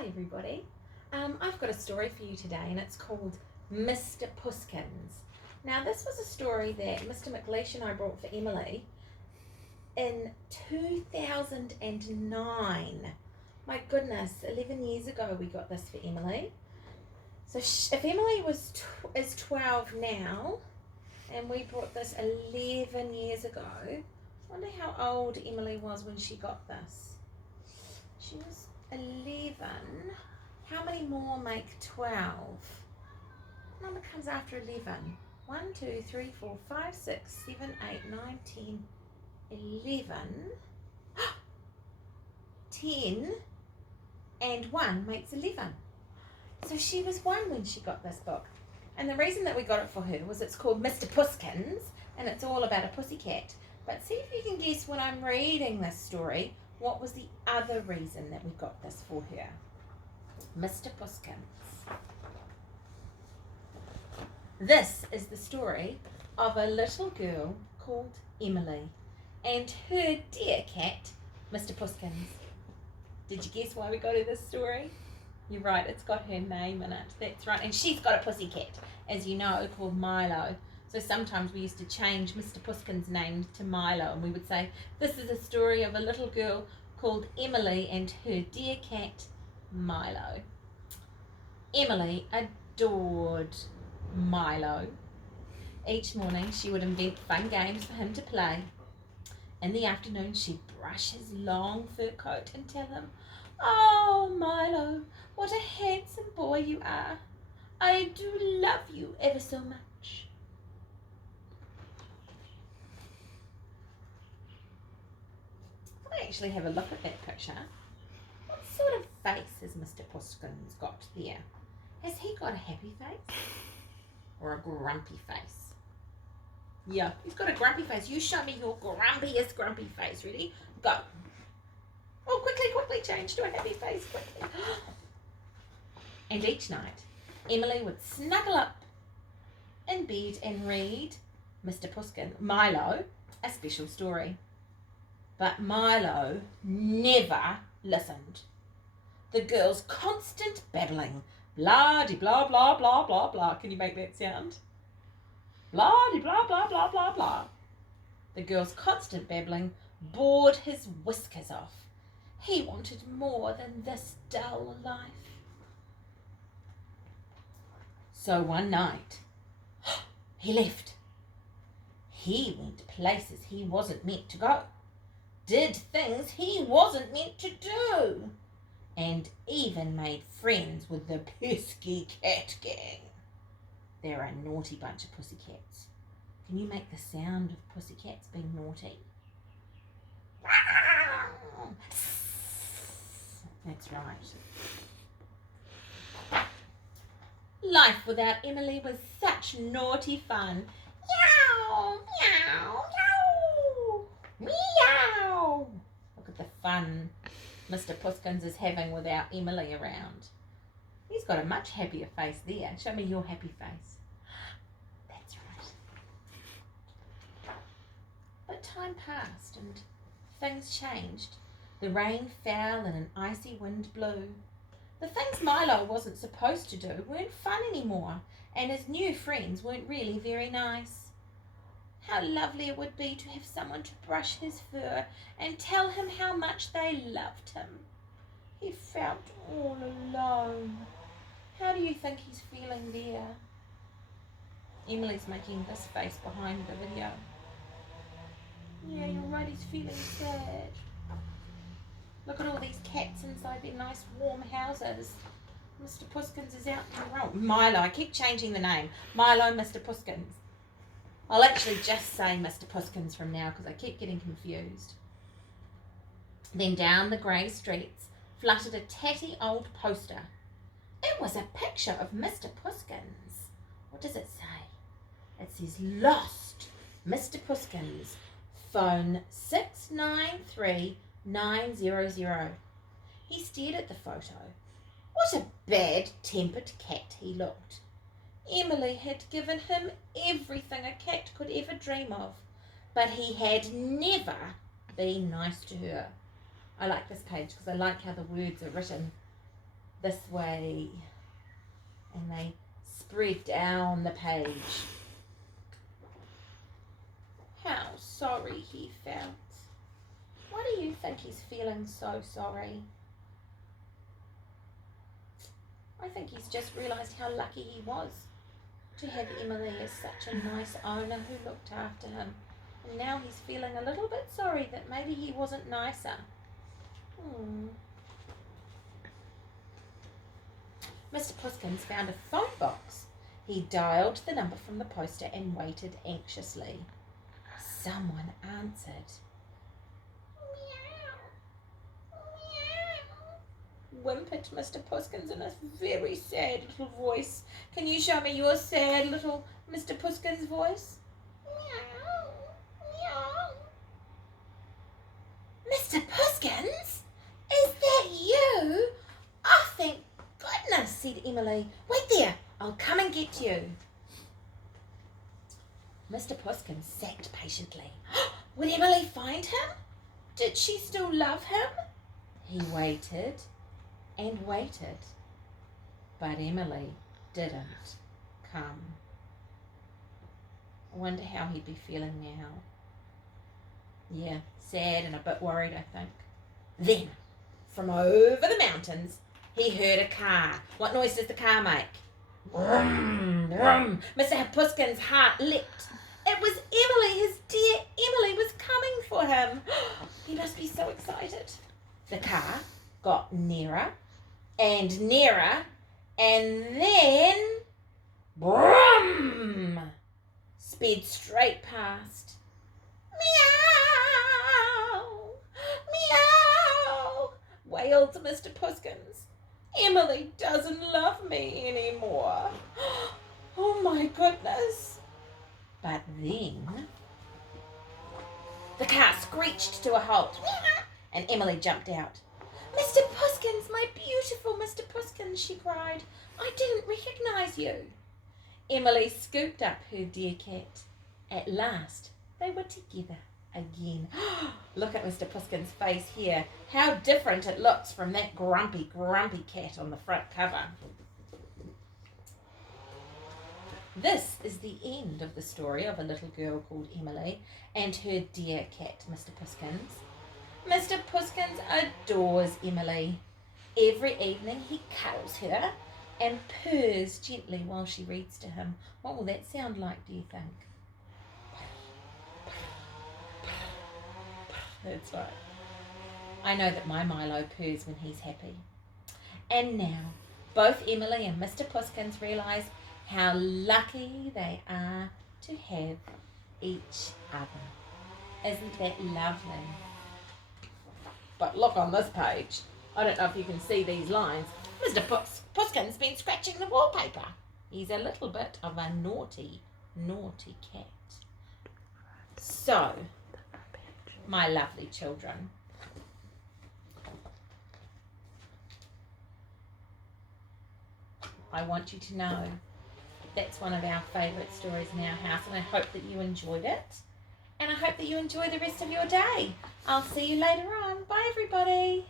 Hi everybody. I've got a story for you today and it's called Mr Puskins. Now this was a story that Mr McLeish and I brought for Emily in 2009. My goodness, 11 years ago we got this for Emily. So if Emily is 12 now and we brought this 11 years ago, I wonder how old Emily was when she got this. She was 11. How many more make 12? What number comes after 11? 1, 2, 3, 4, 5, 6, 7, 8, 9, 10, 11. 10 and 1 makes 11. So she was 1 when she got this book. And the reason that we got it for her was it's called Mr Puskins and it's all about a pussycat. But see if you can guess when I'm reading this story, what was the other reason that we got this for her? Mr Puskins. This is the story of a little girl called Emily and her dear cat, Mr Puskins. Did you guess why we got her this story? You're right, it's got her name in it. That's right. And she's got a pussycat, as you know, called Milo. So sometimes we used to change Mr Puskins' name to Milo and we would say, this is a story of a little girl called Emily and her dear cat, Milo. Emily adored Milo. Each morning she would invent fun games for him to play. In the afternoon she'd brush his long fur coat and tell him, "Oh, Milo, what a handsome boy you are. I do love you ever so much." I actually have a look at that picture. What sort of face has Mr Puskins got there? Has he got a happy face or a grumpy face? Yeah, he's got a grumpy face. You show me your grumpiest grumpy face. Ready? Go. Oh, quickly change to a happy face, quickly. And each night, Emily would snuggle up in bed and read Milo, a special story. But Milo never listened. The girl's constant babbling, blah-de-blah, blah, blah, blah, blah. Can you make that sound? Blah-de-blah, blah, blah, blah, blah. The girl's constant babbling bored his whiskers off. He wanted more than this dull life. So one night, he left. He went places he wasn't meant to go. Did things he wasn't meant to do, and even made friends with the pesky cat gang. They're a naughty bunch of pussycats. Can you make the sound of pussycats being naughty? That's right. Life without Emily was such naughty fun. Meow, meow, meow. Meow! Look at the fun Mr Puskins is having without Emily around. He's got a much happier face there. Show me your happy face. That's right. But time passed and things changed. The rain fell and an icy wind blew. The things Milo wasn't supposed to do weren't fun anymore, and his new friends weren't really very nice. How lovely it would be to have someone to brush his fur and tell him how much they loved him. He felt all alone. How do you think he's feeling there? Emily's making this face behind the video. Yeah, you're right, he's feeling sad. Look at all these cats inside their nice warm houses. Mr Puskins is out in the road. Milo, I keep changing the name. Milo, Mr Puskins. I'll actually just say Mr Puskins from now because I keep getting confused. Then down the grey streets fluttered a tatty old poster. It was a picture of Mr Puskins. What does it say? It says, "Lost Mr Puskins. Phone 693-900. He stared at the photo. What a bad-tempered cat he looked. Emily had given him everything a cat could ever dream of, but he had never been nice to her. I like this page because I like how the words are written. this way. And they spread down the page. How sorry he felt. Why do you think he's feeling so sorry? I think he's just realised how lucky he was to have Emily as such a nice owner who looked after him. And now he's feeling a little bit sorry that maybe he wasn't nicer. Mr. Puskins found a phone box. He dialed the number from the poster and waited anxiously. Someone answered. Whimpered Mr. Puskins in a very sad little voice. Can you show me your sad little Mr. Puskins voice? Meow, meow. Mr. Puskins? Is that you? Oh, thank goodness, said Emily. Wait there, I'll come and get you. Mr. Puskins sat patiently. Would Emily find him? Did she still love him? He waited and waited, but Emily didn't come. I wonder how he'd be feeling now. Yeah, sad and a bit worried, I think. Then, from over the mountains, he heard a car. What noise does the car make? Vroom, vroom. Mr. Puskins' heart leapt. It was Emily, his dear Emily was coming for him. He must be so excited. The car got nearer and nearer, and then, brum, sped straight past. Meow, meow, wailed Mr. Puskins. Emily doesn't love me anymore. Oh my goodness. But then the car screeched to a halt, and Emily jumped out. Mr. Puskins, my beautiful Mr. Puskins, she cried. I didn't recognise you. Emily scooped up her dear cat. At last, they were together again. Look at Mr. Puskins' face here. How different it looks from that grumpy cat on the front cover. This is the end of the story of a little girl called Emily and her dear cat, Mr. Puskins. Mr. Puskins adores Emily. Every evening he cuddles her and purrs gently while she reads to him. What will that sound like, do you think? That's right. I know that my Milo purrs when he's happy. And now, both Emily and Mr. Puskins realise how lucky they are to have each other. Isn't that lovely? But look on this page. I don't know if you can see these lines. Mr. Puskin's been scratching the wallpaper. He's a little bit of a naughty cat. So, my lovely children, I want you to know that's one of our favourite stories in our house, and I hope that you enjoyed it. And I hope that you enjoy the rest of your day. I'll see you later on. Bye, everybody.